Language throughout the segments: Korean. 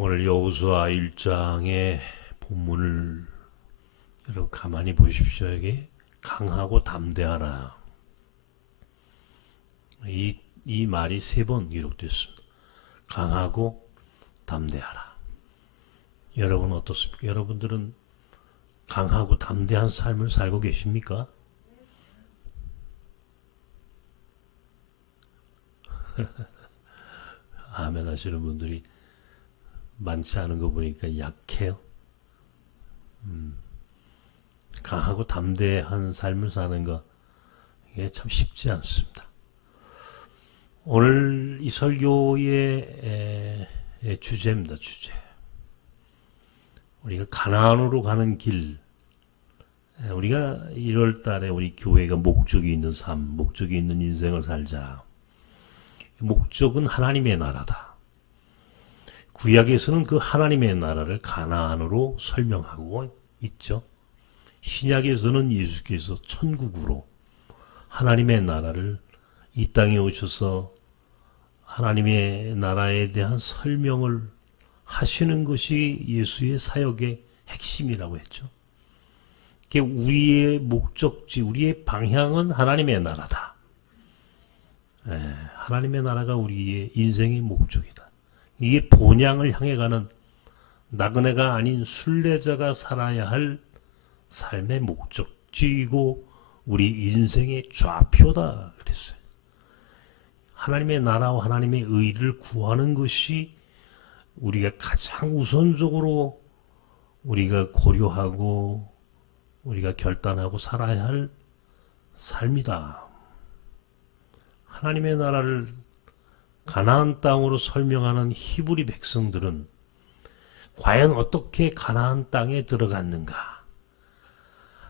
오늘 여호수아 1장의 본문을 여러분 가만히 보십시오. 여기 강하고 담대하라. 이 말이 3번 기록됐습니다. 강하고 담대하라. 여러분 어떻습니까? 여러분들은 강하고 담대한 삶을 살고 계십니까? 아멘 하시는 분들이 많지 않은 거 보니까 약해요. 강하고 담대한 삶을 사는 거 이게 참 쉽지 않습니다. 오늘 이 설교의 주제입니다. 주제. 우리가 가나안으로 가는 길. 우리가 1월 달에 우리 교회가 목적이 있는 삶, 목적이 있는 인생을 살자. 목적은 하나님의 나라다. 구약에서는 그 하나님의 나라를 가나안으로 설명하고 있죠. 신약에서는 예수께서 천국으로 하나님의 나라를 이 땅에 오셔서 하나님의 나라에 대한 설명을 하시는 것이 예수의 사역의 핵심이라고 했죠. 우리의 목적지, 우리의 방향은 하나님의 나라다. 하나님의 나라가 우리의 인생의 목적이다. 이게 본향을 향해 가는 나그네가 아닌 순례자가 살아야 할 삶의 목적지이고 우리 인생의 좌표다 그랬어요. 하나님의 나라와 하나님의 의를 구하는 것이 우리가 가장 우선적으로 우리가 고려하고 우리가 결단하고 살아야 할 삶이다. 하나님의 나라를 가나안 땅으로 설명하는 히브리 백성들은 과연 어떻게 가나안 땅에 들어갔는가?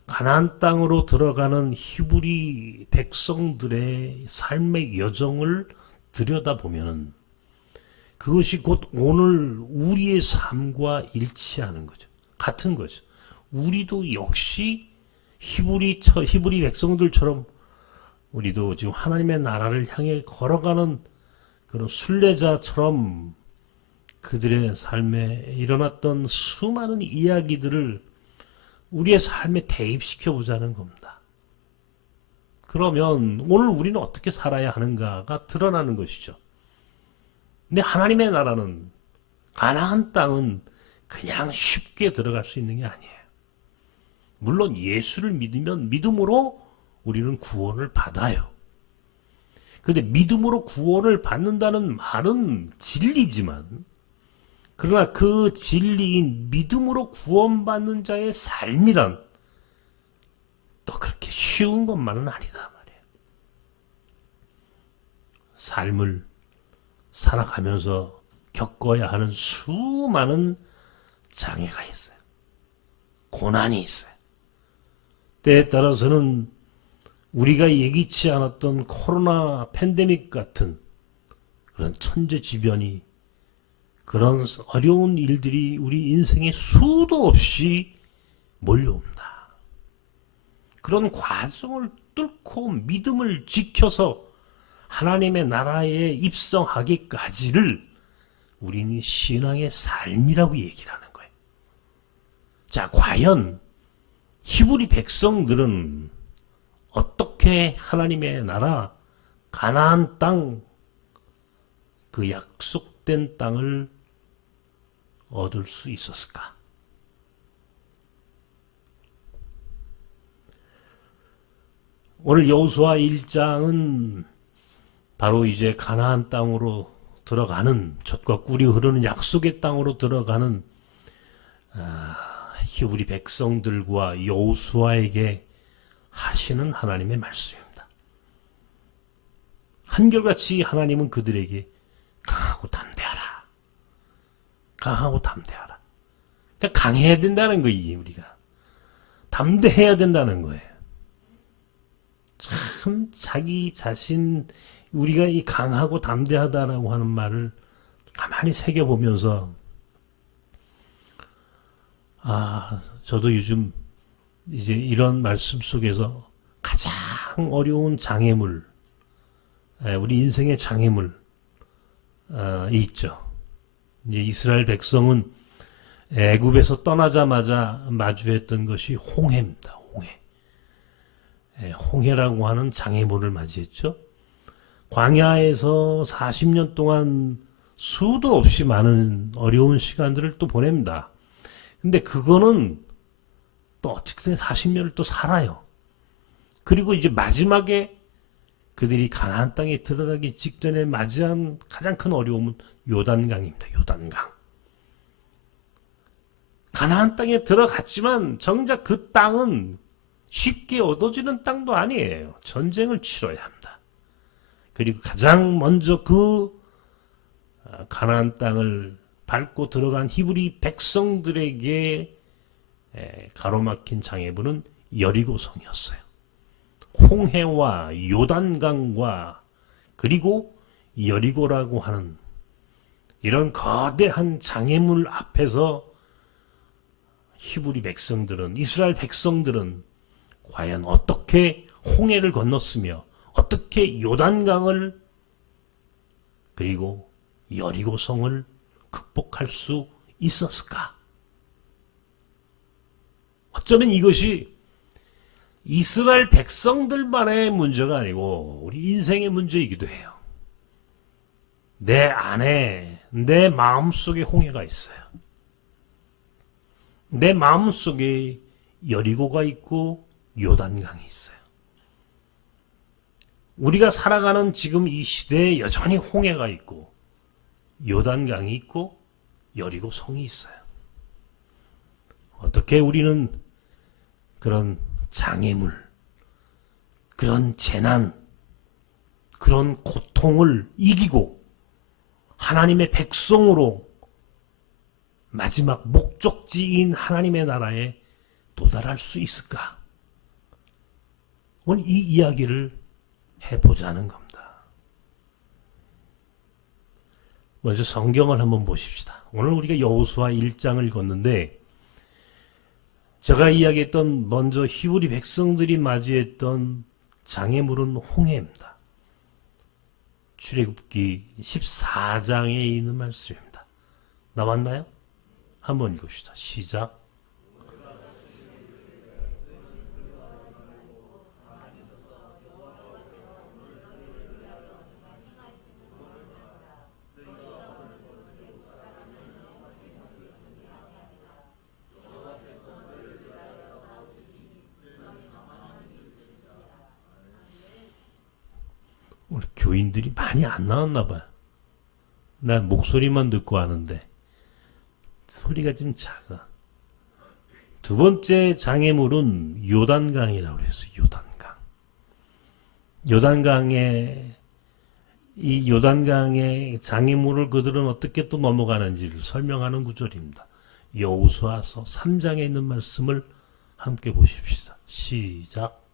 가나안 땅으로 들어가는 히브리 백성들의 삶의 여정을 들여다보면 그것이 곧 오늘 우리의 삶과 일치하는 거죠. 같은 거죠. 우리도 역시 히브리 백성들처럼 우리도 지금 하나님의 나라를 향해 걸어가는 그런 순례자처럼 그들의 삶에 일어났던 수많은 이야기들을 우리의 삶에 대입시켜 보자는 겁니다. 그러면 오늘 우리는 어떻게 살아야 하는가가 드러나는 것이죠. 근데 하나님의 나라는 가나안 땅은 그냥 쉽게 들어갈 수 있는 게 아니에요. 물론 예수를 믿으면 믿음으로 우리는 구원을 받아요. 그런데 믿음으로 구원을 받는다는 말은 진리지만 그러나 그 진리인 믿음으로 구원받는 자의 삶이란 또 그렇게 쉬운 것만은 아니다 말이에요. 삶을 살아가면서 겪어야 하는 수많은 장애가 있어요. 고난이 있어요. 때에 따라서는 우리가 예기치 않았던 코로나 팬데믹 같은 그런 천재지변이 그런 어려운 일들이 우리 인생에 수도 없이 몰려옵니다. 그런 과정을 뚫고 믿음을 지켜서 하나님의 나라에 입성하기까지를 우리는 신앙의 삶이라고 얘기를 하는 거예요. 자, 과연 히브리 백성들은 어떻게 하나님의 나라 가나안 땅 그 약속된 땅을 얻을 수 있었을까? 오늘 여호수아 1장은 바로 이제 가나안 땅으로 들어가는 젖과 꿀이 흐르는 약속의 땅으로 들어가는 히브리 백성들과 여호수아에게 하시는 하나님의 말씀입니다. 한결같이 하나님은 그들에게 강하고 담대하라. 강하고 담대하라. 그러니까 강해야 된다는 거예요. 우리가 담대해야 된다는 거예요. 참 자기 자신 우리가 이 강하고 담대하다라고 하는 말을 가만히 새겨보면서 저도 요즘 이제 이런 말씀 속에서 가장 어려운 장애물, 우리 인생의 장애물 있죠. 이제 이스라엘 백성은 애굽에서 떠나자마자 마주했던 것이 홍해입니다. 홍해. 홍해라고 하는 장애물을 맞이했죠. 광야에서 40년 동안 수도 없이 많은 어려운 시간들을 또 보냅니다. 근데 그거는 또 어쨌든 40년을 또 살아요. 그리고 이제 마지막에 그들이 가나안 땅에 들어가기 직전에 맞이한 가장 큰 어려움은 요단강입니다. 요단강. 가나안 땅에 들어갔지만 정작 그 땅은 쉽게 얻어지는 땅도 아니에요. 전쟁을 치러야 합니다. 그리고 가장 먼저 그 가나안 땅을 밟고 들어간 히브리 백성들에게 가로막힌 장애물은 여리고성이었어요. 홍해와 요단강과 그리고 여리고라고 하는 이런 거대한 장애물 앞에서 히브리 백성들은, 이스라엘 백성들은 과연 어떻게 홍해를 건넜으며 어떻게 요단강을 그리고 여리고성을 극복할 수 있었을까? 어쩌면 이것이 이스라엘 백성들만의 문제가 아니고 우리 인생의 문제이기도 해요. 내 안에, 내 마음속에 홍해가 있어요. 내 마음속에 여리고가 있고 요단강이 있어요. 우리가 살아가는 지금 이 시대에 여전히 홍해가 있고 요단강이 있고 여리고성이 있어요. 어떻게 우리는 그런 장애물, 그런 재난, 그런 고통을 이기고 하나님의 백성으로 마지막 목적지인 하나님의 나라에 도달할 수 있을까? 오늘 이 이야기를 해보자는 겁니다. 먼저 성경을 한번 보십시다. 오늘 우리가 여호수아 1장을 걷는데 제가 이야기했던 먼저 히브리 백성들이 맞이했던 장애물은 홍해입니다. 출애굽기 14장에 있는 말씀입니다. 나왔나요? 한번 읽읍시다. 시작. 우리 교인들이 많이 안 나왔나 봐요. 난 목소리만 듣고 아는데 소리가 좀 작아. 두 번째 장애물은 요단강이라고 그랬어요. 요단강. 이 요단강의 장애물을 그들은 어떻게 또 넘어가는지를 설명하는 구절입니다. 여호수아서 3장에 있는 말씀을 함께 보십시다. 시작.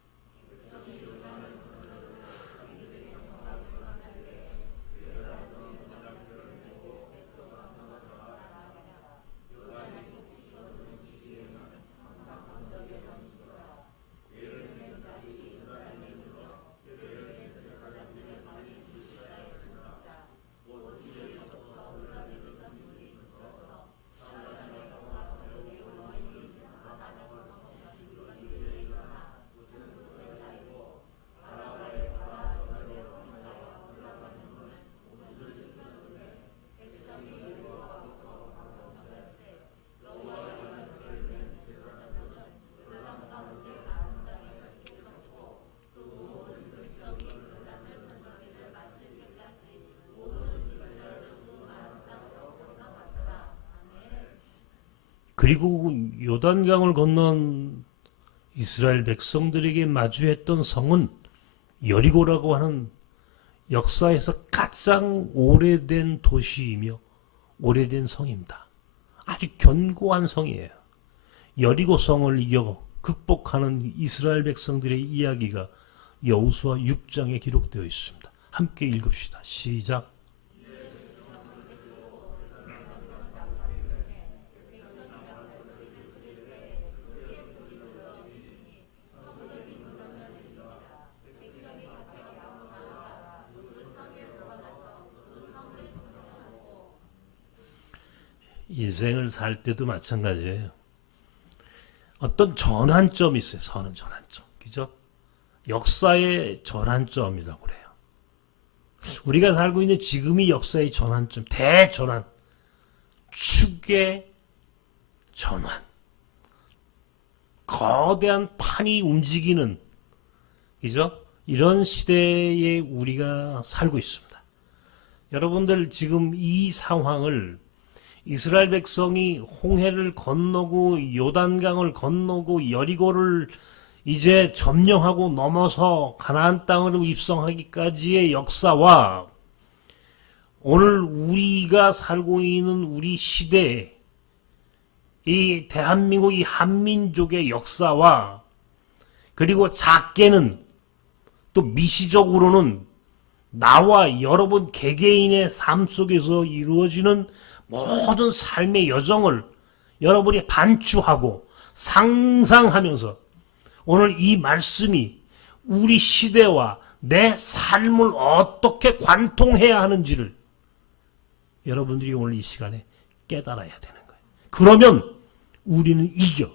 그리고 요단강을 건넌 이스라엘 백성들에게 마주했던 성은 여리고라고 하는 역사에서 가장 오래된 도시이며 오래된 성입니다. 아주 견고한 성이에요. 여리고 성을 이겨 극복하는 이스라엘 백성들의 이야기가 여호수아 6장에 기록되어 있습니다. 함께 읽읍시다. 시작. 인생을 살 때도 마찬가지예요. 어떤 전환점이 있어요. 서는 전환점. 그죠? 역사의 전환점이라고 그래요. 우리가 살고 있는 지금이 역사의 전환점, 대전환, 축의 전환. 거대한 판이 움직이는, 그죠? 이런 시대에 우리가 살고 있습니다. 여러분들 지금 이 상황을 이스라엘 백성이 홍해를 건너고 요단강을 건너고 여리고를 이제 점령하고 넘어서 가나안 땅으로 입성하기까지의 역사와 오늘 우리가 살고 있는 우리 시대에 이 대한민국 이 한민족의 역사와 그리고 작게는 또 미시적으로는 나와 여러분 개개인의 삶 속에서 이루어지는 모든 삶의 여정을 여러분이 반추하고 상상하면서 오늘 이 말씀이 우리 시대와 내 삶을 어떻게 관통해야 하는지를 여러분들이 오늘 이 시간에 깨달아야 되는 거예요. 그러면 우리는 이겨.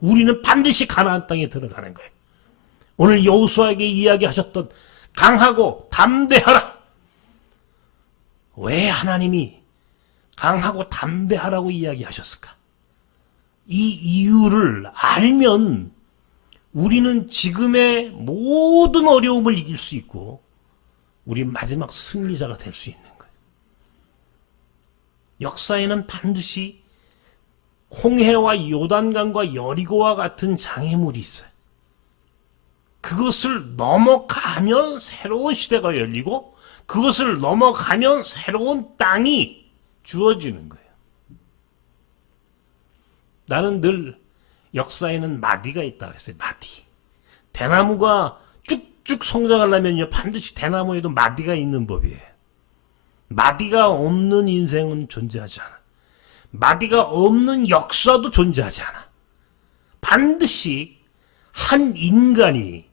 우리는 반드시 가나안 땅에 들어가는 거예요. 오늘 여호수아에게 이야기하셨던 강하고 담대하라. 왜 하나님이 강하고 담대하라고 이야기하셨을까? 이 이유를 알면 우리는 지금의 모든 어려움을 이길 수 있고 우리 마지막 승리자가 될 수 있는 거예요. 역사에는 반드시 홍해와 요단강과 여리고와 같은 장애물이 있어요. 그것을 넘어가면 새로운 시대가 열리고 그것을 넘어가면 새로운 땅이 주어지는 거예요. 나는 늘 역사에는 마디가 있다 그랬어요. 마디. 대나무가 쭉쭉 성장하려면요 반드시 대나무에도 마디가 있는 법이에요. 마디가 없는 인생은 존재하지 않아. 마디가 없는 역사도 존재하지 않아. 반드시 한 인간이,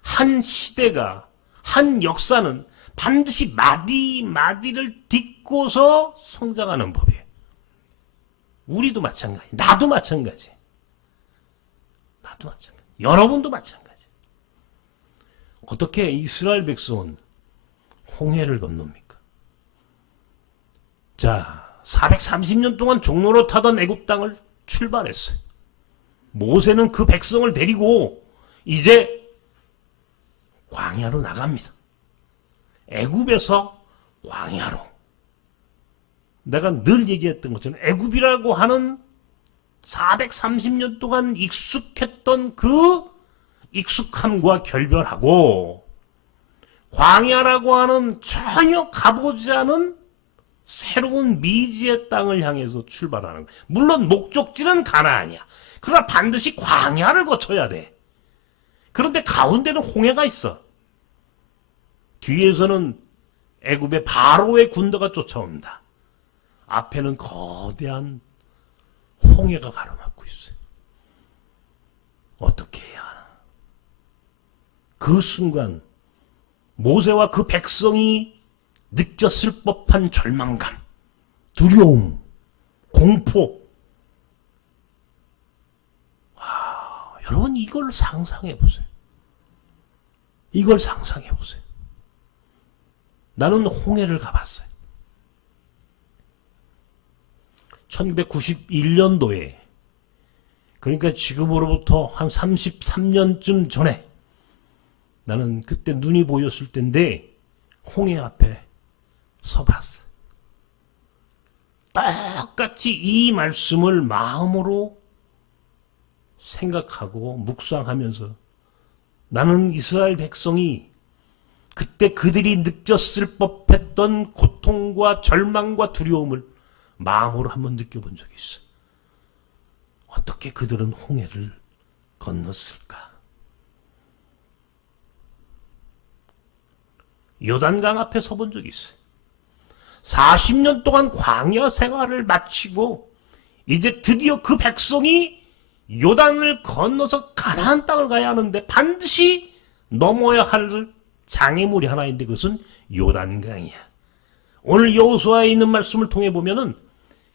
한 시대가, 한 역사는 반드시 마디를 딛고서 성장하는 법이에요. 우리도 마찬가지. 나도 마찬가지. 나도 마찬가지. 여러분도 마찬가지. 어떻게 이스라엘 백성은 홍해를 건넙니까? 자, 430년 동안 종로로 타던 애굽 땅을 출발했어요. 모세는 그 백성을 데리고 이제 광야로 나갑니다. 애굽에서 광야로. 내가 늘 얘기했던 것처럼 애굽이라고 하는 430년 동안 익숙했던 그 익숙함과 결별하고 광야라고 하는 전혀 가보지 않은 새로운 미지의 땅을 향해서 출발하는 거예요. 물론 목적지는 가나안이야. 그러나 반드시 광야를 거쳐야 돼. 그런데 가운데는 홍해가 있어. 뒤에서는 애굽의 바로의 군대가 쫓아옵니다. 앞에는 거대한 홍해가 가로막고 있어요. 어떻게 해야 하나? 그 순간 모세와 그 백성이 느꼈을 법한 절망감, 두려움, 공포. 여러분 이걸 상상해 보세요. 이걸 상상해 보세요. 나는 홍해를 가봤어요. 1991년도에 그러니까 지금으로부터 한 33년쯤 전에 나는 그때 눈이 보였을 때인데 홍해 앞에 서봤어. 똑같이 이 말씀을 마음으로 생각하고 묵상하면서 나는 이스라엘 백성이 그때 그들이 느꼈을 법했던 고통과 절망과 두려움을 마음으로 한번 느껴본 적이 있어. 어떻게 그들은 홍해를 건넜을까? 요단강 앞에 서본 적이 있어요. 40년 동안 광야 생활을 마치고 이제 드디어 그 백성이 요단을 건너서 가나안 땅을 가야 하는데 반드시 넘어야 할 장애물이 하나 있는데 그것은 요단강이야. 오늘 여호수아에 있는 말씀을 통해 보면은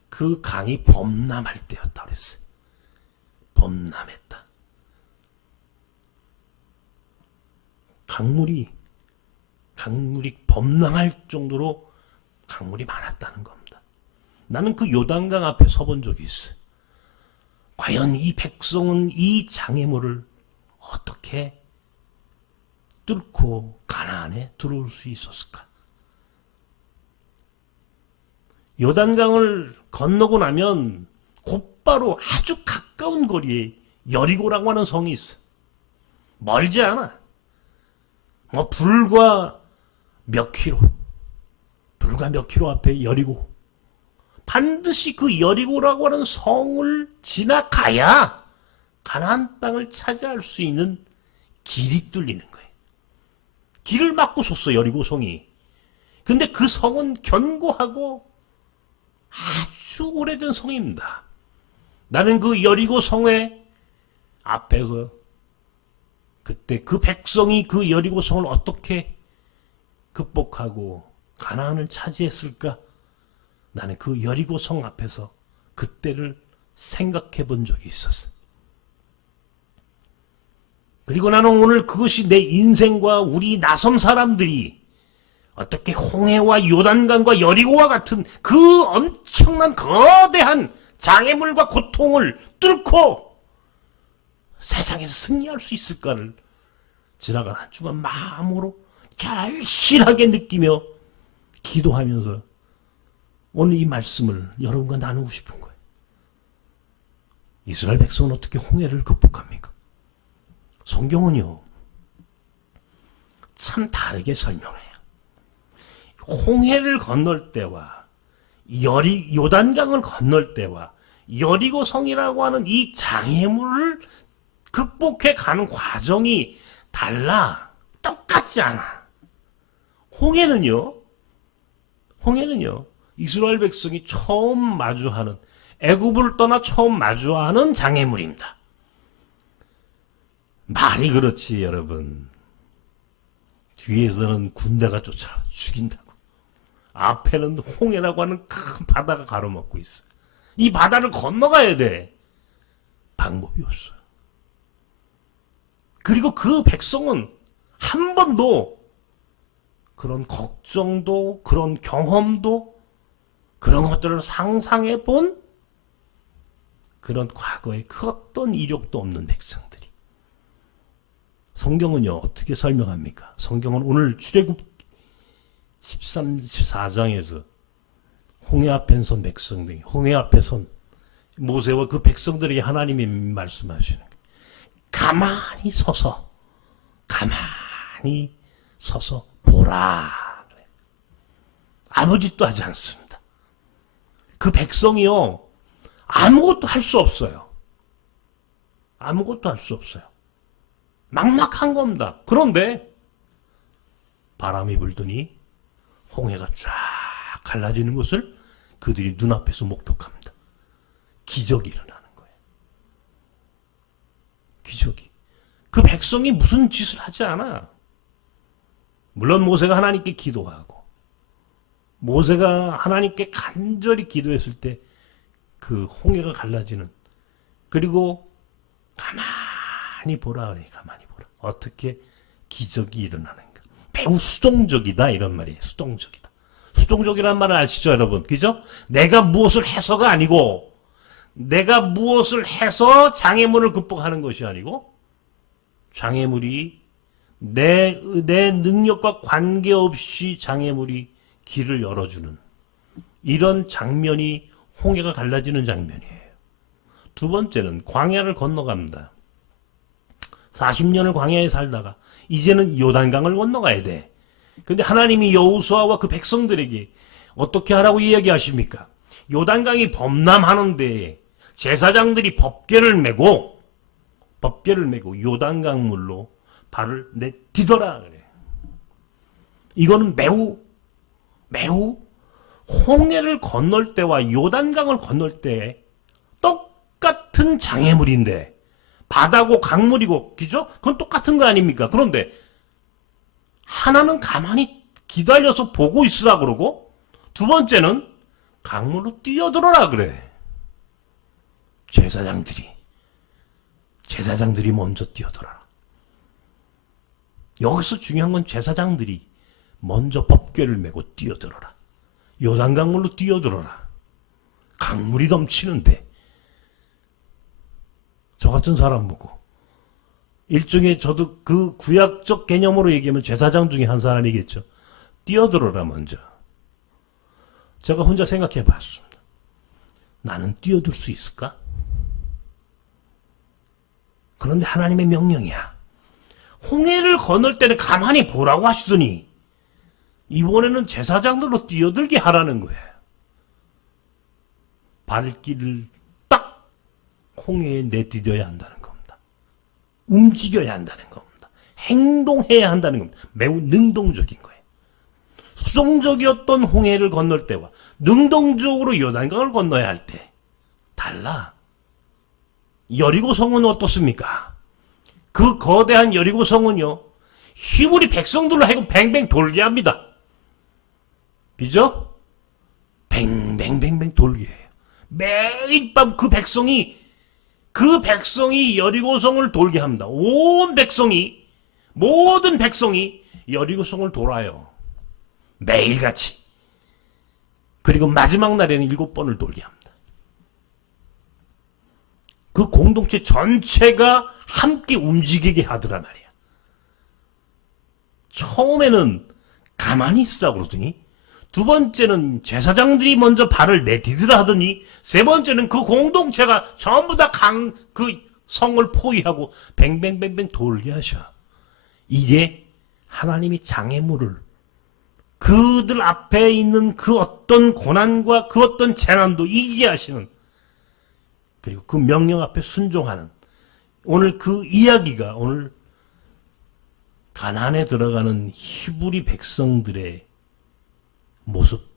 그 강이 범람할 때였다 그랬어요. 범람했다. 강물이 범람할 정도로 강물이 많았다는 겁니다. 나는 그 요단강 앞에 서본 적이 있어. 과연 이 백성은 이 장애물을 어떻게 뚫고 가나안에 들어올 수 있었을까? 요단강을 건너고 나면 곧바로 아주 가까운 거리에 여리고라고 하는 성이 있어. 멀지 않아. 불과 몇 킬로 앞에 여리고. 반드시 그 여리고라고 하는 성을 지나가야 가나안 땅을 차지할 수 있는 길이 뚫리는 거예요. 길을 막고 섰어, 여리고 성이. 근데 그 성은 견고하고 아주 오래된 성입니다. 나는 그 여리고 성의 앞에서 그때 그 백성이 그 여리고 성을 어떻게 극복하고 가나안을 차지했을까? 나는 그 여리고 성 앞에서 그때를 생각해 본 적이 있었어. 그리고 나는 오늘 그것이 내 인생과 우리 나섬 사람들이 어떻게 홍해와 요단강과 여리고와 같은 그 엄청난 거대한 장애물과 고통을 뚫고 세상에서 승리할 수 있을까를 지나간 한 주간 마음으로 절실하게 느끼며 기도하면서 오늘 이 말씀을 여러분과 나누고 싶은 거예요. 이스라엘 백성은 어떻게 홍해를 극복합니까? 성경은요, 참 다르게 설명해요. 홍해를 건널 때와 요단강을 건널 때와 여리고성이라고 하는 이 장애물을 극복해 가는 과정이 달라. 똑같지 않아. 홍해는요, 이스라엘 백성이 처음 마주하는, 애굽을 떠나 처음 마주하는 장애물입니다. 말이 그렇지, 여러분. 뒤에서는 군대가 쫓아 죽인다고. 앞에는 홍해라고 하는 큰 바다가 가로막고 있어. 이 바다를 건너가야 돼. 방법이 없어. 그리고 그 백성은 한 번도 그런 걱정도, 그런 경험도, 그런 것들을 상상해 본 그런 과거의 그 어떤 이력도 없는 백성들이. 성경은요, 어떻게 설명합니까? 성경은 오늘 출애굽 13, 14장에서 홍해 앞에 선 백성들이, 홍해 앞에 선 모세와 그 백성들에게 하나님이 말씀하시는 거예요. 가만히 서서 보라. 아무 짓도 하지 않습니다. 그 백성이요, 아무것도 할 수 없어요. 아무것도 할 수 없어요. 막막한 겁니다. 그런데 바람이 불더니 홍해가 쫙 갈라지는 것을 그들이 눈앞에서 목격합니다. 기적이 일어나는 거예요. 기적이. 그 백성이 무슨 짓을 하지 않아. 물론 모세가 하나님께 기도하고 모세가 하나님께 간절히 기도했을 때 그 홍해가 갈라지는, 그리고 가만히 보라 그래. 가만히 보라. 어떻게 기적이 일어나는가. 매우 수동적이다 이런 말이에요. 수동적이다. 수동적이라는 말을 아시죠, 여러분? 그죠? 내가 무엇을 해서가 아니고, 내가 무엇을 해서 장애물을 극복하는 것이 아니고, 장애물이 내 능력과 관계없이 장애물이 길을 열어주는 이런 장면이 홍해가 갈라지는 장면이에요. 두 번째는 광야를 건너갑니다. 40년을 광야에 살다가 이제는 요단강을 건너가야 돼. 근데 하나님이 여호수아와 그 백성들에게 어떻게 하라고 이야기하십니까? 요단강이 범람하는데 제사장들이 법궤를 메고 요단강 물로 발을 내디뎌라 그래. 이거는 매우 홍해를 건널 때와 요단강을 건널 때 똑같은 장애물인데, 바다고 강물이고, 그죠? 그건 똑같은 거 아닙니까? 그런데 하나는 가만히 기다려서 보고 있으라 그러고, 두 번째는 강물로 뛰어들어라 그래. 제사장들이 먼저 뛰어들어라. 여기서 중요한 건 제사장들이 먼저 법궤를 메고 뛰어들어라. 요단강물로 뛰어들어라. 강물이 넘치는데 저 같은 사람 보고 일종의 저도 그 구약적 개념으로 얘기하면 제사장 중에 한 사람이겠죠. 뛰어들어라 먼저. 제가 혼자 생각해 봤습니다. 나는 뛰어들 수 있을까? 그런데 하나님의 명령이야. 홍해를 건널 때는 가만히 보라고 하시더니 이번에는 제사장들로 뛰어들게 하라는 거예요. 발길을 딱 홍해에 내디뎌야 한다는 겁니다. 움직여야 한다는 겁니다. 행동해야 한다는 겁니다. 매우 능동적인 거예요. 수동적이었던 홍해를 건널 때와 능동적으로 요단강을 건너야 할 때 달라. 여리고성은 어떻습니까? 그 거대한 여리고성은요, 히브리 백성들로 하여금 뱅뱅 돌게 합니다. 그죠? 뱅뱅뱅뱅 돌게 해요. 매일 밤 그 백성이 여리고성을 돌게 합니다. 온 백성이, 모든 백성이 여리고성을 돌아요. 매일같이. 그리고 마지막 날에는 7번을 돌게 합니다. 그 공동체 전체가 함께 움직이게 하더란 말이야. 처음에는 가만히 있으라고 그러더니, 두 번째는 제사장들이 먼저 발을 내디디라 하더니, 세 번째는 그 공동체가 전부 다 그 성을 포위하고 뱅뱅뱅뱅 돌게 하셔. 이게 하나님이 장애물을 그들 앞에 있는 그 어떤 고난과 그 어떤 재난도 이기게 하시는, 그리고 그 명령 앞에 순종하는, 오늘 그 이야기가 오늘 가나안에 들어가는 히브리 백성들의 모습.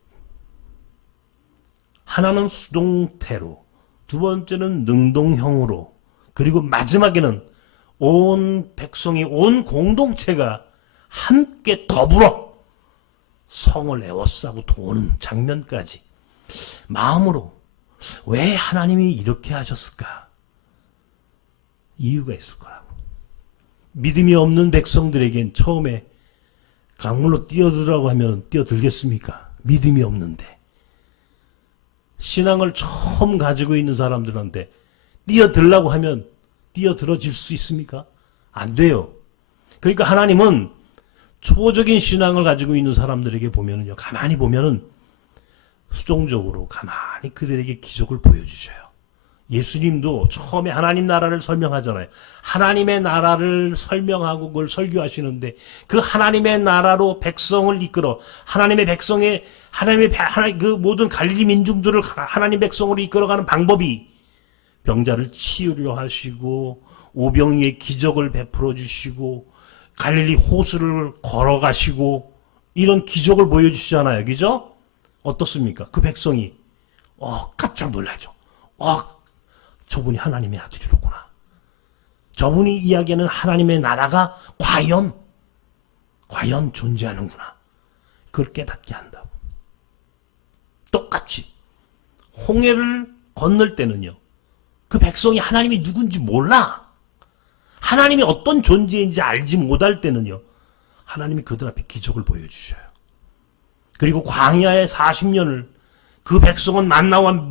하나는 수동태로, 두 번째는 능동형으로, 그리고 마지막에는 온 백성이, 온 공동체가 함께 더불어 성을 에워싸고 도는 장면까지 마음으로 왜 하나님이 이렇게 하셨을까? 이유가 있을 거라고. 믿음이 없는 백성들에겐 처음에 강물로 뛰어들라고 하면 뛰어들겠습니까? 믿음이 없는데. 신앙을 처음 가지고 있는 사람들한테 뛰어들라고 하면 뛰어들어질 수 있습니까? 안 돼요. 그러니까 하나님은 초보적인 신앙을 가지고 있는 사람들에게 보면은요, 가만히 보면은 수동적으로 가만히 그들에게 기적을 보여주셔요. 예수님도 처음에 하나님 나라를 설명하잖아요. 하나님의 나라를 설명하고 그걸 설교하시는데 그 하나님의 나라로 백성을 이끌어 하나님의 그 모든 갈릴리 민중들을 하나님 백성으로 이끌어가는 방법이 병자를 치유려 하시고 오병이의 기적을 베풀어 주시고 갈릴리 호수를 걸어가시고 이런 기적을 보여주시잖아요. 그죠? 어떻습니까? 그 백성이 깜짝 놀라죠. 저분이 하나님의 아들이로구나. 저분이 이야기하는 하나님의 나라가 과연 존재하는구나. 그걸 깨닫게 한다고. 똑같이 홍해를 건널 때는요, 그 백성이 하나님이 누군지 몰라. 하나님이 어떤 존재인지 알지 못할 때는요, 하나님이 그들 앞에 기적을 보여주셔요. 그리고 광야의 40년을 그 백성은 만나와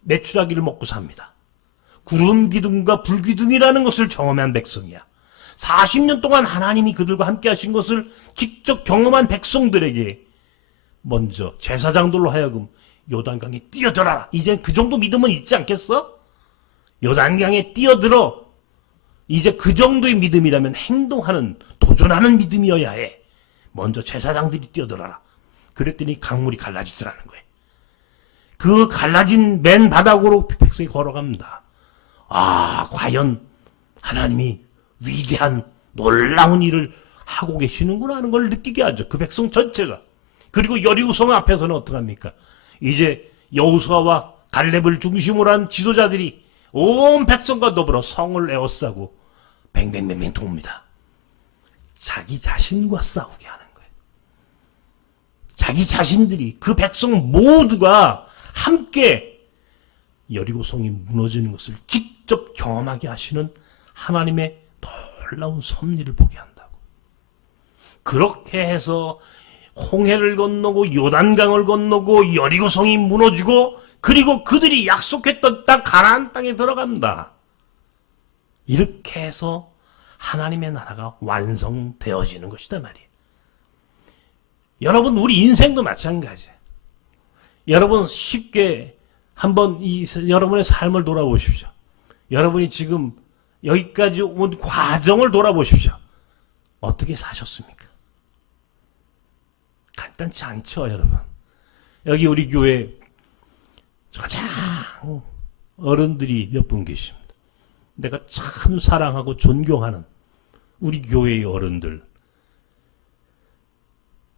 메추라기를 먹고 삽니다. 구름 기둥과 불 기둥이라는 것을 경험한 백성이야. 40년 동안 하나님이 그들과 함께 하신 것을 직접 경험한 백성들에게 먼저 제사장들로 하여금 요단강에 뛰어들어라. 이제 그 정도 믿음은 있지 않겠어? 요단강에 뛰어들어. 이제 그 정도의 믿음이라면 행동하는, 도전하는 믿음이어야 해. 먼저 제사장들이 뛰어들어라. 그랬더니 강물이 갈라지더라는 거예요. 그 갈라진 맨 바닥으로 백성이 걸어갑니다. 과연 하나님이 위대한 놀라운 일을 하고 계시는구나 하는 걸 느끼게 하죠. 그 백성 전체가. 그리고 여리고성 앞에서는 어떡합니까? 이제 여호수아와 갈렙을 중심으로 한 지도자들이 온 백성과 더불어 성을 에워싸고 뱅뱅뱅뱅 돕니다. 자기 자신과 싸우게 하는 거예요. 자기 자신들이, 그 백성 모두가 함께 여리고성이 무너지는 것을 직접 경험하게 하시는 하나님의 놀라운 섭리를 보게 한다고. 그렇게 해서 홍해를 건너고 요단강을 건너고 여리고성이 무너지고 그리고 그들이 약속했던 땅 가나안 땅에 들어갑니다. 이렇게 해서 하나님의 나라가 완성되어지는 것이다 말이에요. 여러분, 우리 인생도 마찬가지예요. 여러분 쉽게 한번 여러분의 삶을 돌아보십시오. 여러분이 지금 여기까지 온 과정을 돌아보십시오. 어떻게 사셨습니까? 간단치 않죠, 여러분. 여기 우리 교회 가장 어른들이 몇 분 계십니다. 내가 참 사랑하고 존경하는 우리 교회의 어른들.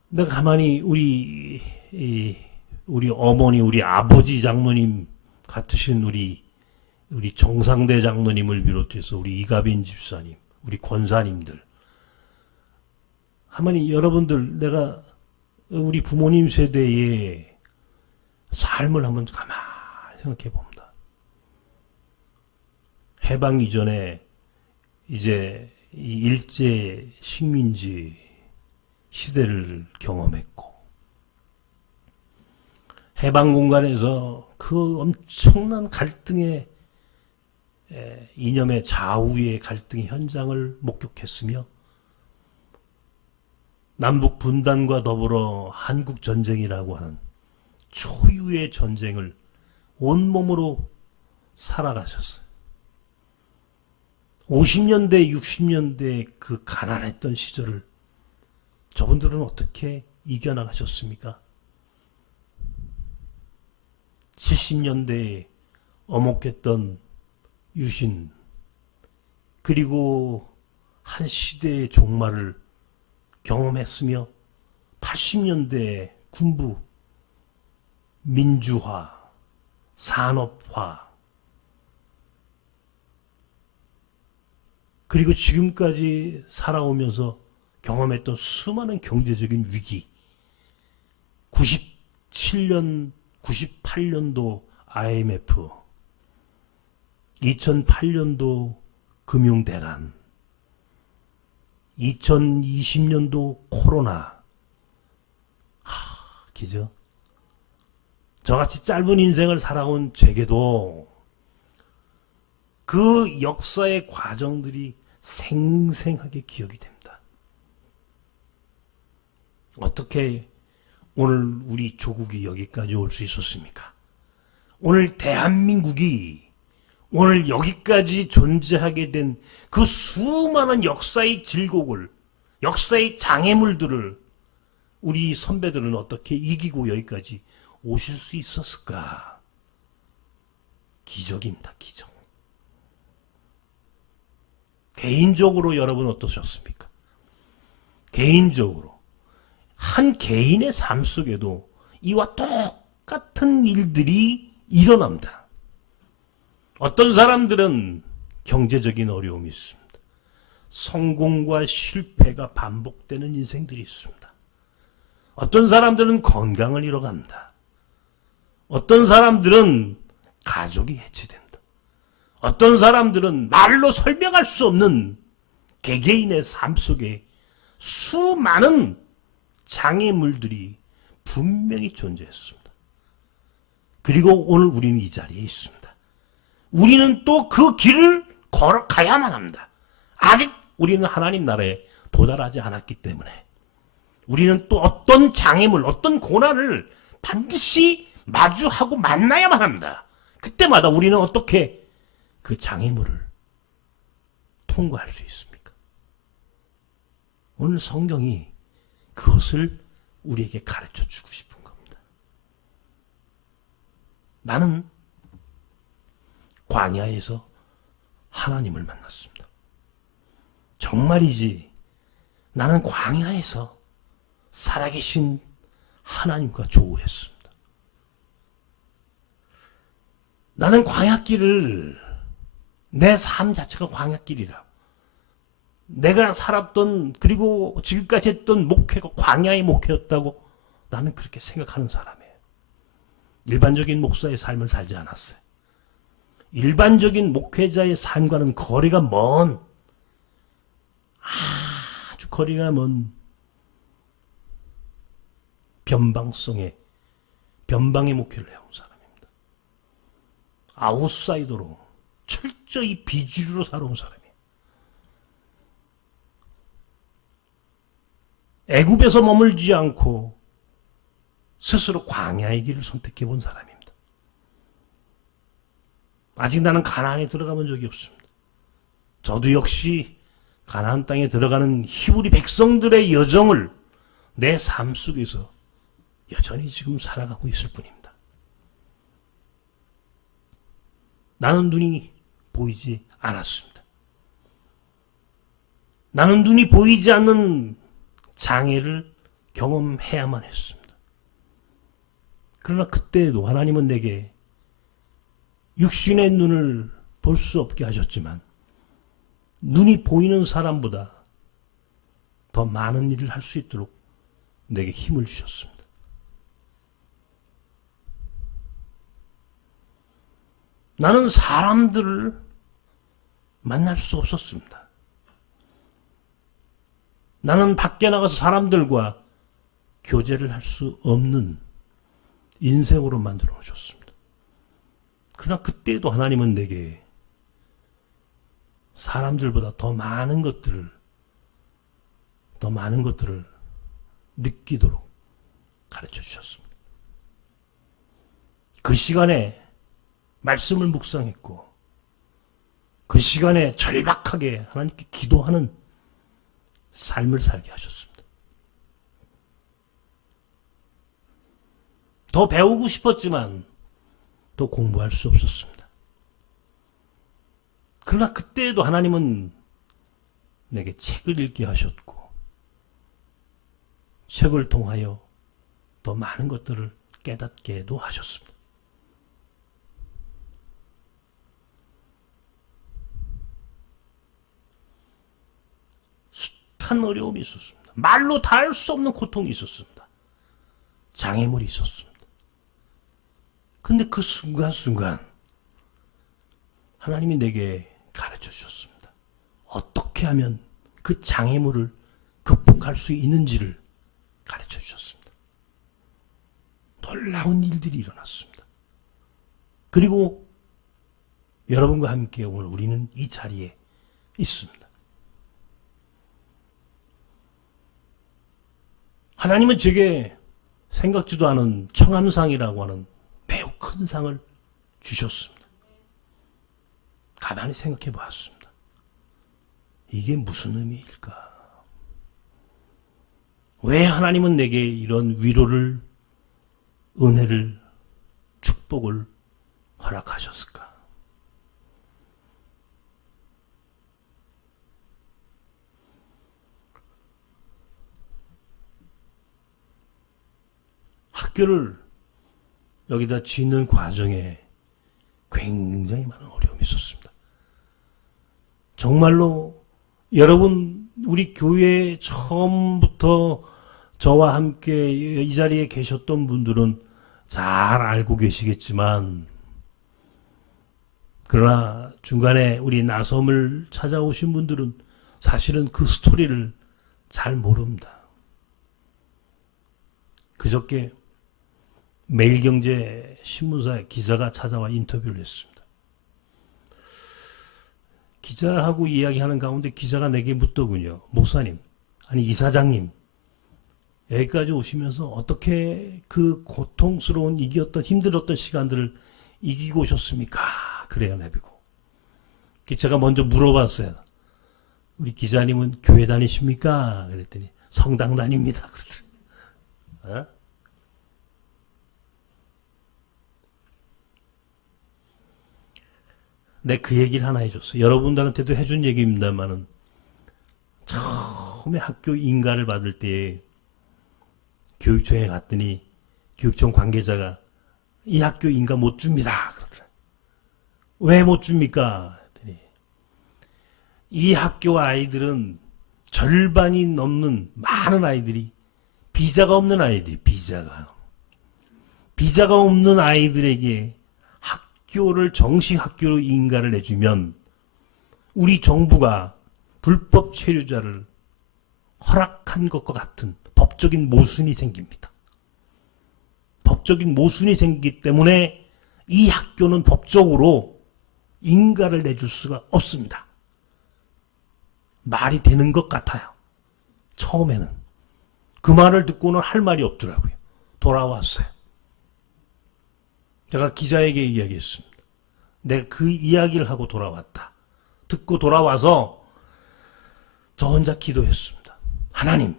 내가 가만히 우리 어머니, 우리 아버지 장로님 같으신 우리 정상대 장로님을 비롯해서 우리 이가빈 집사님, 우리 권사님들. 가만히 여러분들, 내가 우리 부모님 세대의 삶을 한번 가만히 생각해 봅니다. 해방 이전에 이제 이 일제 식민지 시대를 경험했고, 해방 공간에서 그 엄청난 갈등의 이념의 좌우의 갈등의 현장을 목격했으며, 남북 분단과 더불어 한국 전쟁이라고 하는 초유의 전쟁을 온몸으로 살아가셨어요. 50년대, 60년대 그 가난했던 시절을 저분들은 어떻게 이겨나가셨습니까? 70년대에 어목했던 유신, 그리고 한 시대의 종말을 경험했으며 80년대에 군부, 민주화, 산업화, 그리고 지금까지 살아오면서 경험했던 수많은 경제적인 위기, 97년, 98년도 IMF, 2008년도 금융대란, 2020년도 코로나. 그죠? 저같이 짧은 인생을 살아온 제게도 그 역사의 과정들이 생생하게 기억이 됩니다. 어떻게 오늘 우리 조국이 여기까지 올 수 있었습니까? 오늘 대한민국이 오늘 여기까지 존재하게 된 그 수많은 역사의 질곡을, 역사의 장애물들을 우리 선배들은 어떻게 이기고 여기까지 오실 수 있었을까? 기적입니다, 기적. 개인적으로 여러분 어떠셨습니까? 개인적으로 한 개인의 삶 속에도 이와 똑같은 일들이 일어납니다. 어떤 사람들은 경제적인 어려움이 있습니다. 성공과 실패가 반복되는 인생들이 있습니다. 어떤 사람들은 건강을 잃어간다. 어떤 사람들은 가족이 해체된다. 어떤 사람들은 말로 설명할 수 없는 개개인의 삶 속에 수많은 장애물들이 분명히 존재했습니다. 그리고 오늘 우리는 이 자리에 있습니다. 우리는 또 그 길을 걸어가야만 합니다. 아직 우리는 하나님 나라에 도달하지 않았기 때문에 우리는 또 어떤 장애물, 어떤 고난을 반드시 마주하고 만나야만 합니다. 그때마다 우리는 어떻게 그 장애물을 통과할 수 있습니까? 오늘 성경이 그것을 우리에게 가르쳐 주고 싶은 겁니다. 나는 광야에서 하나님을 만났습니다. 정말이지 나는 광야에서 살아계신 하나님과 조우했습니다. 나는 광야길을, 내 삶 자체가 광야길이라, 내가 살았던 그리고 지금까지 했던 목회가 광야의 목회였다고 나는 그렇게 생각하는 사람이에요. 일반적인 목사의 삶을 살지 않았어요. 일반적인 목회자의 삶과는 거리가 먼, 아주 거리가 먼 변방의 목회를 해온 사람입니다. 아웃사이더로 철저히 비주류로 살아온 사람이에요. 애굽에서 머물지 않고 스스로 광야의 길을 선택해 본 사람입니다. 아직 나는 가나안에 들어가 본 적이 없습니다. 저도 역시 가나안 땅에 들어가는 히브리 백성들의 여정을 내 삶 속에서 여전히 지금 살아가고 있을 뿐입니다. 나는 눈이 보이지 않았습니다. 나는 눈이 보이지 않는 장애를 경험해야만 했습니다. 그러나 그때에도 하나님은 내게 육신의 눈을 볼 수 없게 하셨지만 눈이 보이는 사람보다 더 많은 일을 할 수 있도록 내게 힘을 주셨습니다. 나는 사람들을 만날 수 없었습니다. 나는 밖에 나가서 사람들과 교제를 할 수 없는 인생으로 만들어 놓으셨습니다. 그러나 그때도 하나님은 내게 사람들보다 더 많은 것들을 느끼도록 가르쳐 주셨습니다. 그 시간에 말씀을 묵상했고 그 시간에 절박하게 하나님께 기도하는 삶을 살게 하셨습니다. 더 배우고 싶었지만 더 공부할 수 없었습니다. 그러나 그때에도 하나님은 내게 책을 읽게 하셨고 책을 통하여 더 많은 것들을 깨닫게도 하셨습니다. 숱한 어려움이 있었습니다. 말로 다 할 수 없는 고통이 있었습니다. 장애물이 있었습니다. 근데 그 순간순간 하나님이 내게 가르쳐 주셨습니다. 어떻게 하면 그 장애물을 극복할 수 있는지를 가르쳐 주셨습니다. 놀라운 일들이 일어났습니다. 그리고 여러분과 함께 오늘 우리는 이 자리에 있습니다. 하나님은 제게 생각지도 않은 청암상이라고 하는 매우 큰 상을 주셨습니다. 가만히 생각해 보았습니다. 이게 무슨 의미일까? 왜 하나님은 내게 이런 위로를, 은혜를, 축복을 허락하셨을까? 학교를 여기다 짓는 과정에 굉장히 많은 어려움이 있었습니다. 정말로 여러분 우리 교회에 처음부터 저와 함께 이 자리에 계셨던 분들은 잘 알고 계시겠지만 그러나 중간에 우리 나섬을 찾아오신 분들은 사실은 그 스토리를 잘 모릅니다. 그저께 매일경제 신문사에 기자가 찾아와 인터뷰를 했습니다. 기자하고 이야기하는 가운데 기자가 내게 묻더군요. 목사님, 아니 이사장님, 여기까지 오시면서 어떻게 그 고통스러운 이겼던 힘들었던 시간들을 이기고 오셨습니까? 그래요, 내비고. 제가 먼저 물어봤어요. 우리 기자님은 교회 다니십니까? 그랬더니 성당 다닙니다. 그러더라고요. 어? 내 그 얘기를 하나 해줬어. 여러분들한테도 해준 얘기입니다만은 처음에 학교 인가를 받을 때 교육청에 갔더니 교육청 관계자가 이 학교 인가 못 줍니다. 그러더라. 왜 못 줍니까? 그랬더니 이 학교 아이들은 절반이 넘는 많은 아이들이 비자가 없는 아이들이 비자가 없는 아이들에게 학교를 정식 학교로 인가를 내주면 우리 정부가 불법 체류자를 허락한 것과 같은 법적인 모순이 생깁니다. 법적인 모순이 생기기 때문에 이 학교는 법적으로 인가를 내줄 수가 없습니다. 말이 되는 것 같아요. 처음에는. 그 말을 듣고는 할 말이 없더라고요. 돌아왔어요. 제가 기자에게 이야기했습니다. 내가 그 이야기를 하고 돌아왔다. 듣고 돌아와서 저 혼자 기도했습니다. 하나님,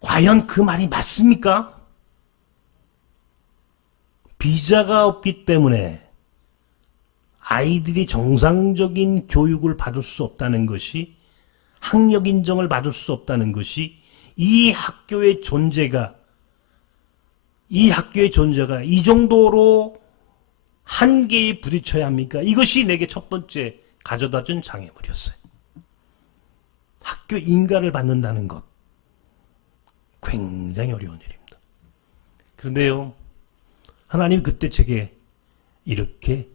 과연 그 말이 맞습니까? 비자가 없기 때문에 아이들이 정상적인 교육을 받을 수 없다는 것이, 학력 인정을 받을 수 없다는 것이 이 학교의 존재가 이 정도로 한계에 부딪혀야 합니까? 이것이 내게 첫 번째 가져다 준 장애물이었어요. 학교 인가를 받는다는 것. 굉장히 어려운 일입니다. 그런데요, 하나님 그때 제게 이렇게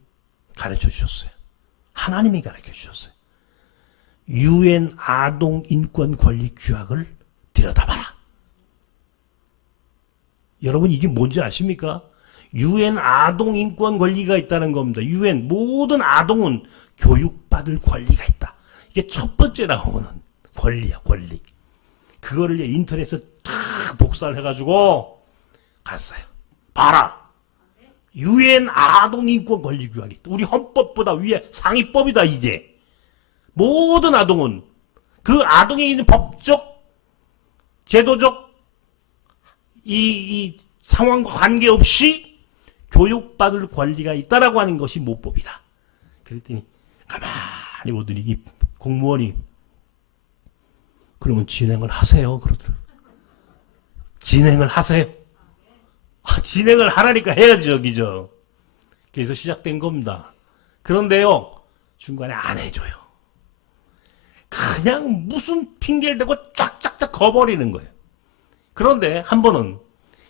가르쳐 주셨어요. 하나님이 가르쳐 주셨어요. UN 아동 인권 권리 규약을 들여다봐라. 여러분 이게 뭔지 아십니까? UN 아동 인권 권리가 있다는 겁니다. UN 모든 아동은 교육받을 권리가 있다. 이게 첫 번째 나오는 권리야, 권리. 그거를 인터넷에서 다 복사를 해가지고 갔어요. 봐라. UN 아동 인권 권리 규약이 있다. 우리 헌법보다 위에 상위법이다, 이게. 모든 아동은 그 아동에 있는 법적, 제도적 이 상황과 관계없이 교육받을 권리가 있다라고 하는 것이 모법이다. 그랬더니 가만히 보더니 이 공무원이 그러면 진행을 하세요. 그러더라고요. 진행을 하세요. 진행을 하라니까 해야죠, 그죠? 그래서 시작된 겁니다. 그런데요, 중간에 안 해줘요. 그냥 무슨 핑계를 대고 쫙쫙쫙 거버리는 거예요. 그런데 한 번은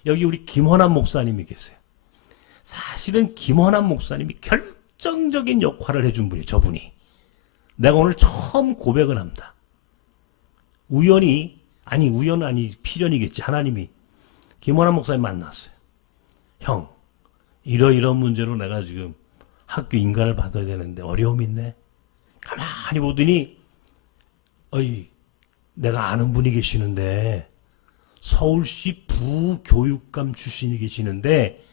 여기 우리 김헌환 목사님이 계세요. 사실은 김헌환 목사님이 결정적인 역할을 해준 분이에요. 저분이. 내가 오늘 처음 고백을 합니다. 우연은 아니 필연이겠지. 하나님이 김헌환 목사님 만났어요. 형, 이러이런 문제로 내가 지금 학교 인가를 받아야 되는데 어려움 있네. 가만히 보더니 내가 아는 분이 계시는데 서울시 부교육감 출신이 계시는데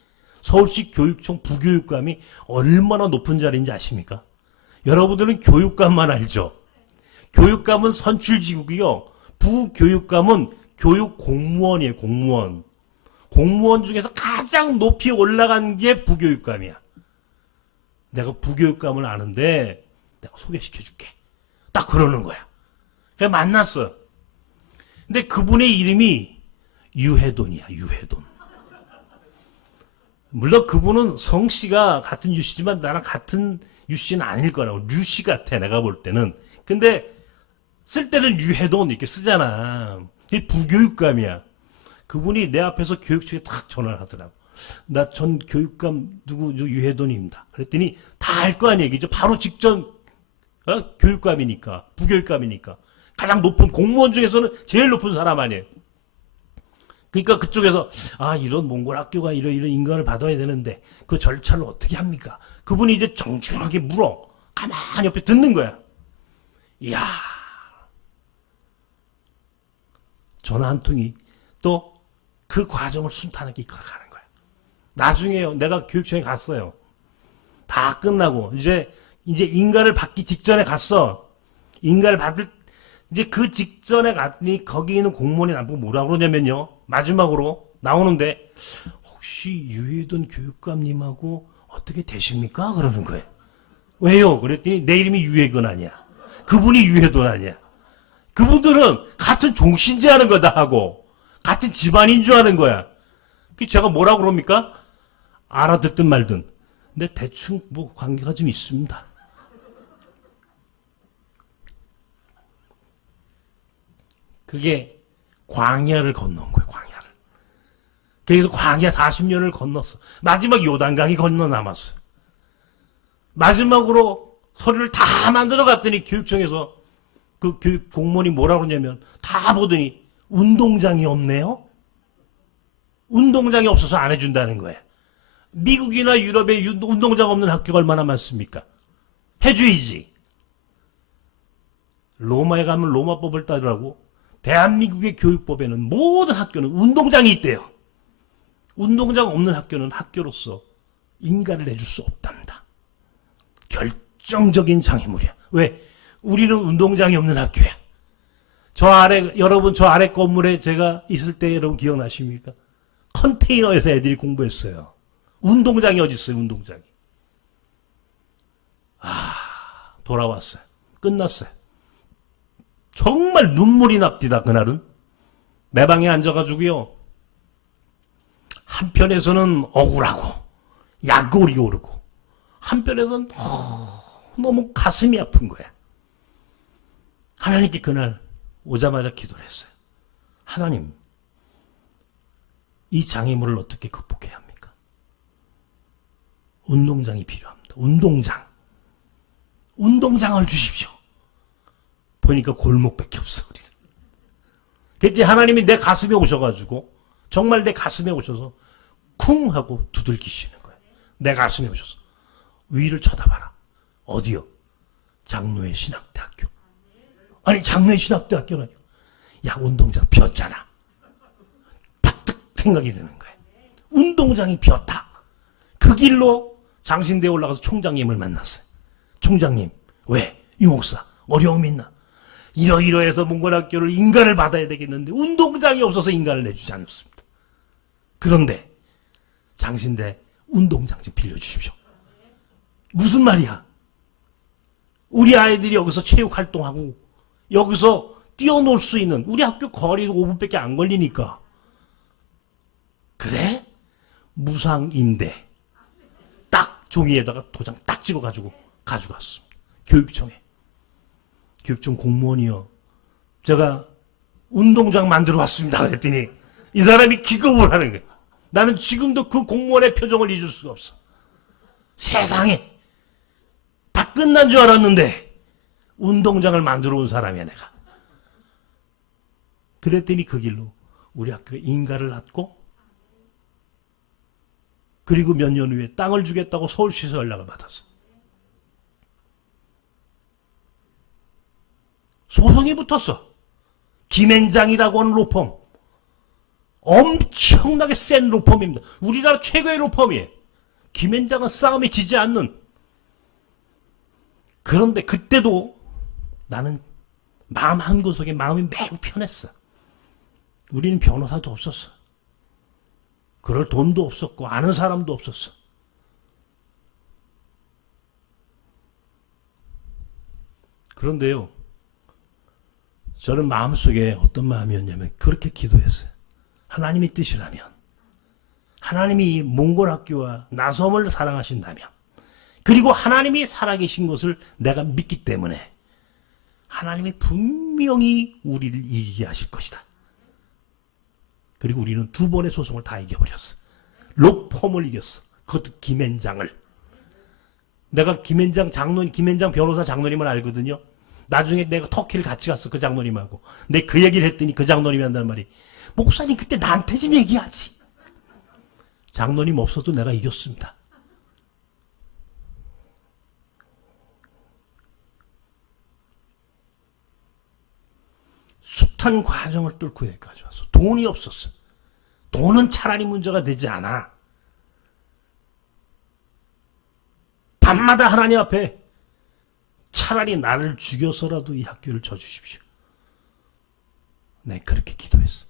서울시 교육청 부교육감이 얼마나 높은 자리인지 아십니까? 여러분들은 교육감만 알죠? 교육감은 선출지국이요. 부교육감은 교육공무원이에요. 공무원. 공무원 중에서 가장 높이 올라간 게 부교육감이야. 내가 부교육감을 아는데 내가 소개시켜줄게. 딱 그러는 거야. 그래서 만났어요. 근데 그분의 이름이 유해돈이야. 유해돈. 물론 그분은 성씨가 같은 유씨지만 나랑 같은 유씨는 아닐 거라고. 류씨 같아, 내가 볼 때는. 근데 쓸 때는 유해돈 이렇게 쓰잖아. 이게 부교육감이야. 그분이 내 앞에서 교육청에 탁 전화를 하더라고. 나 전 교육감 누구 유해돈입니다. 그랬더니 다 알 거 아니에요. 그죠? 바로 직전 교육감이니까, 부교육감이니까. 가장 높은 공무원 중에서는 제일 높은 사람 아니에요. 그러니까 그쪽에서 이런 몽골 학교가 이런 인가를 받아야 되는데 그 절차를 어떻게 합니까? 그분이 이제 정중하게 물어. 가만히 옆에 듣는 거야. 이야, 전화 한 통이 또 그 과정을 순탄하게 이끌어가는 거야. 나중에요, 내가 교육청에 갔어요. 다 끝나고 이제 인가를 받기 직전에 갔어. 인가를 받을 이제 그 직전에 갔더니 거기 있는 공무원이 나보고 뭐라고 그러냐면요. 마지막으로 나오는데 혹시 유해돈 교육감님하고 어떻게 되십니까? 그러는 거예요. 왜요? 그랬더니 내 이름이 유해건 아니야. 그분이 유해돈 아니야. 그분들은 같은 종신제하는 거다 하고 같은 집안인 줄 아는 거야. 제가 뭐라고 그럽니까? 알아듣든 말든. 근데 대충 뭐 관계가 좀 있습니다. 그게 광야를 건넌 거예요. 광야를. 그래서 광야 40년을 건넜어. 마지막 요단강이 건너 남았어. 마지막으로 서류를 다 만들어 갔더니 교육청에서 그 교육 공무원이 뭐라고 그러냐면 다 보더니 운동장이 없네요. 운동장이 없어서 안 해준다는 거예요. 미국이나 유럽에 운동장 없는 학교가 얼마나 많습니까? 해줘야지. 로마에 가면 로마법을 따르라고 대한민국의 교육법에는 모든 학교는 운동장이 있대요. 운동장 없는 학교는 학교로서 인가를 내줄 수 없답니다. 결정적인 장애물이야. 왜? 우리는 운동장이 없는 학교야. 여러분 저 아래 건물에 제가 있을 때 여러분 기억나십니까? 컨테이너에서 애들이 공부했어요. 운동장이 어디 있어요, 운동장이. 돌아왔어요. 끝났어요. 정말 눈물이 납디다, 그날은. 내 방에 앉아가지고요. 한편에서는 억울하고, 약골이 오르고, 한편에서는 너무 가슴이 아픈 거야. 하나님께 그날 오자마자 기도를 했어요. 하나님, 이 장애물을 어떻게 극복해야 합니까? 운동장이 필요합니다. 운동장을 주십시오. 보니까 골목밖에 없어. 그때 하나님이 내 가슴에 오셔가지고 정말 내 가슴에 오셔서 쿵 하고 두들기시는 거예요. 내 가슴에 오셔서 위를 쳐다봐라. 어디요? 장로의 신학대학교. 아니 장로의 신학대학교는 야 운동장 비었잖아. 팍 생각이 드는 거예요. 운동장이 비었다. 그 길로 장신대에 올라가서 총장님을 만났어요. 총장님, 왜? 유목사, 어려움이 있나? 이러이러해서 몽골학교를 인가를 받아야 되겠는데 운동장이 없어서 인가를 내주지 않습니다. 그런데 장신대 운동장 좀 빌려주십시오. 무슨 말이야? 우리 아이들이 여기서 체육활동하고 여기서 뛰어놀 수 있는 우리 학교 거리도 5분밖에 안 걸리니까. 그래? 무상인대. 딱 종이에다가 도장 딱 찍어가지고 가져갔습니다. 교육청에. 교육청 공무원이요. 제가 운동장 만들어 왔습니다. 그랬더니 이 사람이 기겁을 하는 거예요. 나는 지금도 그 공무원의 표정을 잊을 수가 없어. 세상에 다 끝난 줄 알았는데 운동장을 만들어 온 사람이야 내가. 그랬더니 그 길로 우리 학교에 인가를 낳고 그리고 몇 년 후에 땅을 주겠다고 서울시에서 연락을 받았어. 소송이 붙었어. 김앤장이라고 하는 로펌. 엄청나게 센 로펌입니다. 우리나라 최고의 로펌이에요. 김앤장은 싸움에 지지 않는. 그런데 그때도 나는 마음 한구석에 마음이 매우 편했어. 우리는 변호사도 없었어. 그럴 돈도 없었고 아는 사람도 없었어. 그런데요. 저는 마음속에 어떤 마음이었냐면 그렇게 기도했어요. 하나님의 뜻이라면 하나님이 몽골 학교와 나섬을 사랑하신다면 그리고 하나님이 살아계신 것을 내가 믿기 때문에 하나님이 분명히 우리를 이기게 하실 것이다. 그리고 우리는 두 번의 소송을 다 이겨버렸어. 로펌을 이겼어. 그것도 김앤장을. 내가 김앤장 변호사 장로님을 알거든요. 나중에 내가 터키를 같이 갔어. 그 장로님하고. 내 그 얘기를 했더니 그 장로님이 한단 말이 목사님 그때 나한테 좀 얘기하지. 장로님 없어도 내가 이겼습니다. 숱한 과정을 뚫고 여기까지 왔어. 돈이 없었어. 돈은 차라리 문제가 되지 않아. 밤마다 하나님 앞에 차라리 나를 죽여서라도 이 학교를 져주십시오. 네, 그렇게 기도했어.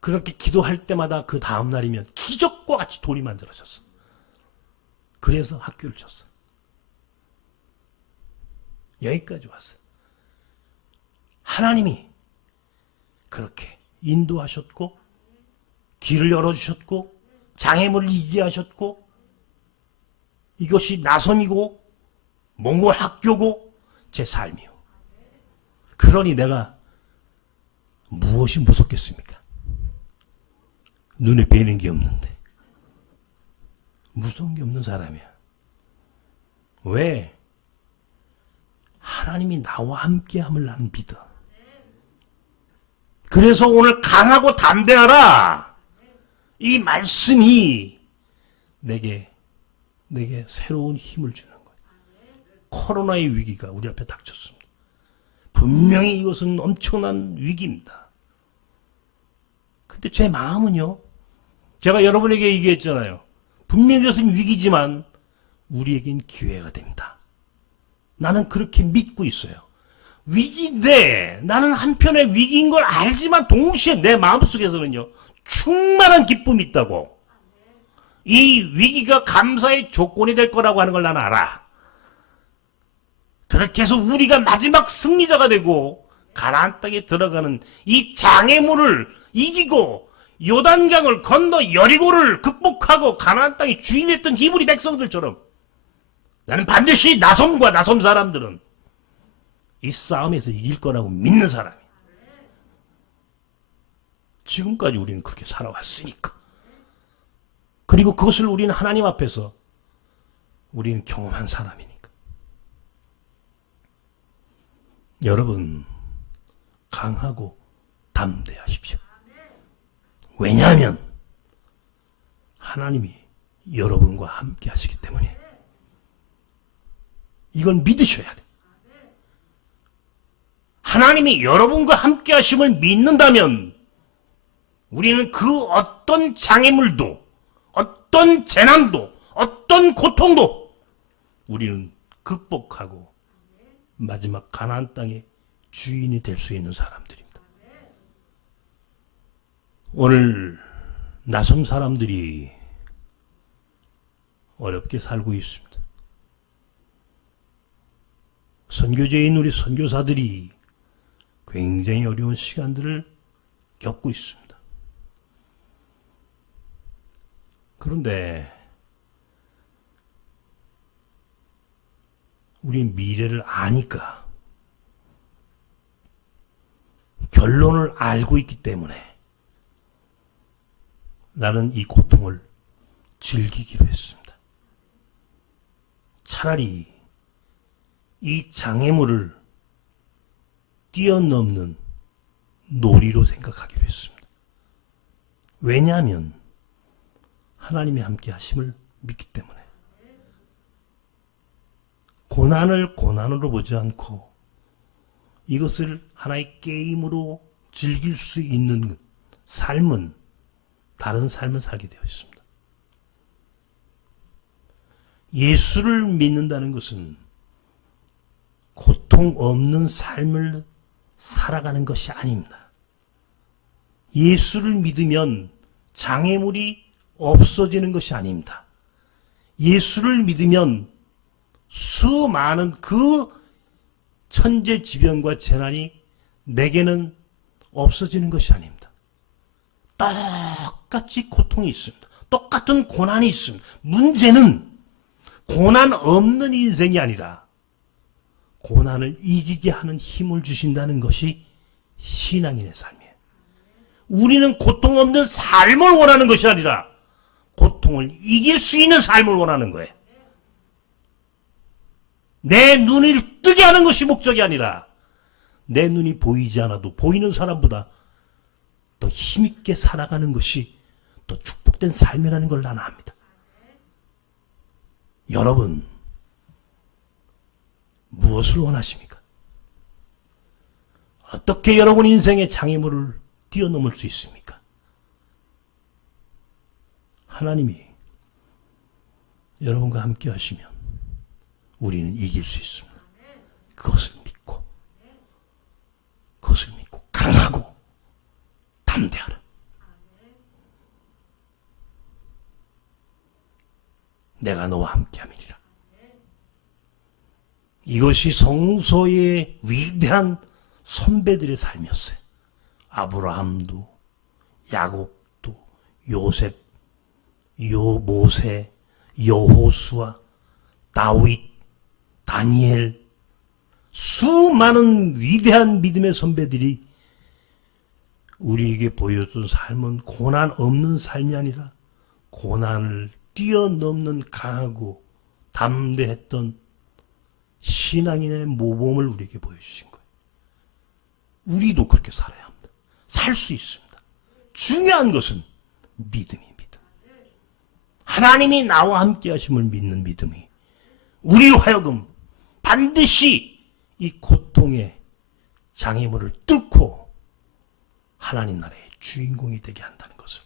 그렇게 기도할 때마다 그 다음 날이면 기적과 같이 돈이 만들어졌어. 그래서 학교를 졌어. 여기까지 왔어. 하나님이 그렇게 인도하셨고 길을 열어주셨고 장애물을 이기게 하셨고 이것이 나섬이고 몽골 학교고 제 삶이요. 그러니 내가 무엇이 무섭겠습니까? 눈에 뵈는 게 없는데. 무서운 게 없는 사람이야. 왜? 하나님이 나와 함께함을 나는 믿어. 그래서 오늘 강하고 담대하라. 이 말씀이 내게 새로운 힘을 주는 거예요. 코로나의 위기가 우리 앞에 닥쳤습니다. 분명히 이것은 엄청난 위기입니다. 근데 제 마음은요, 제가 여러분에게 얘기했잖아요. 분명히 이것은 위기지만 우리에겐 기회가 됩니다. 나는 그렇게 믿고 있어요. 위기인데 나는 한편의 위기인 걸 알지만 동시에 내 마음속에서는요, 충만한 기쁨이 있다고. 이 위기가 감사의 조건이 될 거라고 하는 걸 나는 알아. 그렇게 해서 우리가 마지막 승리자가 되고 가나안 땅에 들어가는 이 장애물을 이기고 요단강을 건너 여리고를 극복하고 가나안 땅의 주인했던 히브리 백성들처럼 나는 반드시 나섬과 나섬 사람들은 이 싸움에서 이길 거라고 믿는 사람이야. 지금까지 우리는 그렇게 살아왔으니까. 그리고 그것을 우리는 하나님 앞에서 우리는 경험한 사람이니까. 여러분, 강하고 담대하십시오. 왜냐하면 하나님이 여러분과 함께 하시기 때문에. 이건 믿으셔야 돼. 하나님이 여러분과 함께 하심을 믿는다면 우리는 그 어떤 장애물도, 어떤 재난도, 어떤 고통도 우리는 극복하고 마지막 가나안 땅의 주인이 될 수 있는 사람들입니다. 오늘 나섬 사람들이 어렵게 살고 있습니다. 선교제인 우리 선교사들이 굉장히 어려운 시간들을 겪고 있습니다. 그런데 우리 미래를 아니까, 결론을 알고 있기 때문에 나는 이 고통을 즐기기로 했습니다. 차라리 이 장애물을 뛰어넘는 놀이로 생각하기로 했습니다. 왜냐하면 하나님이 함께 하심을 믿기 때문에. 고난을 고난으로 보지 않고 이것을 하나의 게임으로 즐길 수 있는 삶은, 다른 삶을 살게 되어 있습니다. 예수를 믿는다는 것은 고통 없는 삶을 살아가는 것이 아닙니다. 예수를 믿으면 장애물이 없어지는 것이 아닙니다. 예수를 믿으면 수많은 그 천재지변과 재난이 내게는 없어지는 것이 아닙니다. 똑같이 고통이 있습니다. 똑같은 고난이 있습니다. 문제는 고난 없는 인생이 아니라 고난을 이기게 하는 힘을 주신다는 것이 신앙인의 삶이에요. 우리는 고통 없는 삶을 원하는 것이 아니라 고통을 이길 수 있는 삶을 원하는 거예요. 내 눈을 뜨게 하는 것이 목적이 아니라 내 눈이 보이지 않아도 보이는 사람보다 더 힘있게 살아가는 것이 더 축복된 삶이라는 걸 나는 압니다. 여러분, 무엇을 원하십니까? 어떻게 여러분 인생의 장애물을 뛰어넘을 수 있습니까? 하나님이 여러분과 함께 하시면 우리는 이길 수 있습니다. 그것을 믿고 강하고 담대하라. 내가 너와 함께함이니라. 이것이 성서의 위대한 선배들의 삶이었어요. 아브라함도, 야곱도, 요셉, 모세, 여호수아, 다윗, 다니엘, 수많은 위대한 믿음의 선배들이 우리에게 보여준 삶은 고난 없는 삶이 아니라 고난을 뛰어넘는 강하고 담대했던 신앙인의 모범을 우리에게 보여주신 거예요. 우리도 그렇게 살아야 합니다. 살 수 있습니다. 중요한 것은 믿음이 믿음. 하나님이 나와 함께 하심을 믿는 믿음이 우리로 하여금 반드시 이 고통의 장애물을 뚫고 하나님 나라의 주인공이 되게 한다는 것을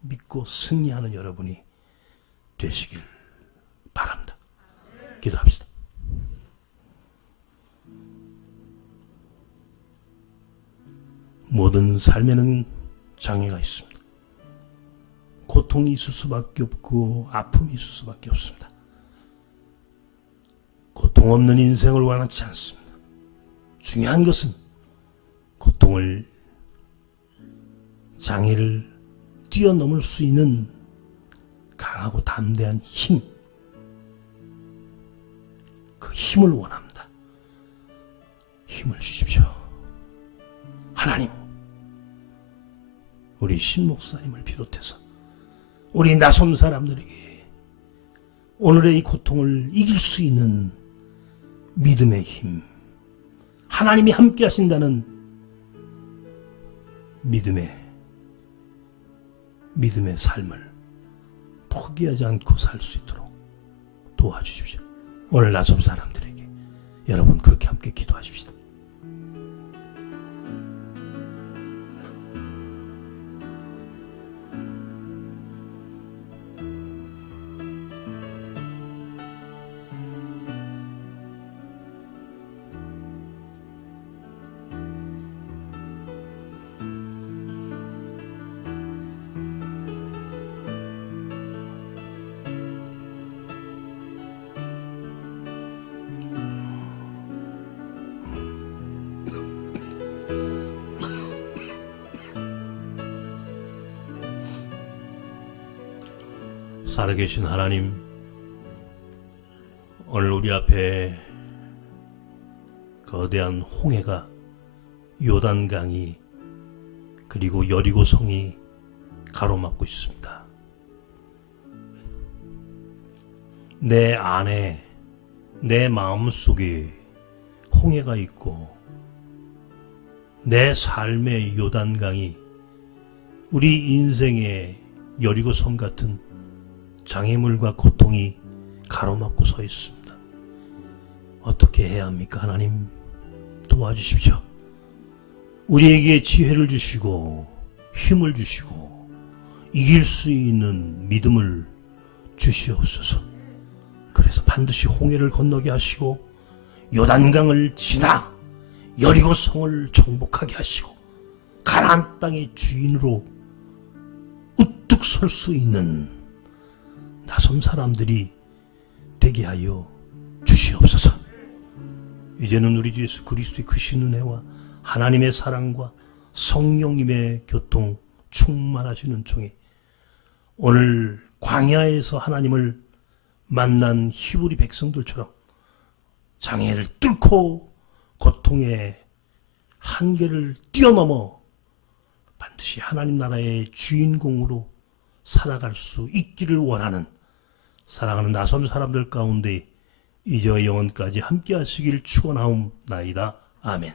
믿고 승리하는 여러분이 되시길 바랍니다. 기도합시다. 모든 삶에는 장애가 있습니다. 고통이 있을 수밖에 없고 아픔이 있을 수밖에 없습니다. 고통 없는 인생을 원하지 않습니다. 중요한 것은 고통을, 장애를 뛰어넘을 수 있는 강하고 담대한 힘, 그 힘을 원합니다. 힘을 주십시오. 하나님, 우리 신 목사님을 비롯해서 우리 나섬 사람들에게 오늘의 이 고통을 이길 수 있는 믿음의 힘, 하나님이 함께 하신다는 믿음의 삶을 포기하지 않고 살 수 있도록 도와주십시오. 오늘 나섬 사람들에게 여러분 그렇게 함께 기도하십시다. 살아계신 하나님, 오늘 우리 앞에 거대한 홍해가, 요단강이, 그리고 여리고성이 가로막고 있습니다. 내 안에, 내 마음속에 홍해가 있고 내 삶의 요단강이 우리 인생의 여리고성 같은 장애물과 고통이 가로막고 서 있습니다. 어떻게 해야 합니까? 하나님 도와주십시오. 우리에게 지혜를 주시고 힘을 주시고 이길 수 있는 믿음을 주시옵소서. 그래서 반드시 홍해를 건너게 하시고 요단강을 지나 여리고성을 정복하게 하시고 가나안 땅의 주인으로 우뚝 설 수 있는 나섬 사람들이 되게 하여 주시옵소서. 이제는 우리 주 예수 그리스도의 크신 은혜와 하나님의 사랑과 성령님의 교통 충만하시는 종이 오늘 광야에서 하나님을 만난 히브리 백성들처럼 장애를 뚫고 고통의 한계를 뛰어넘어 반드시 하나님 나라의 주인공으로 살아갈 수 있기를 원하는 사랑하는 나섬 사람들 가운데 이제와 영원까지 함께 하시길 축원하옵나이다. 아멘.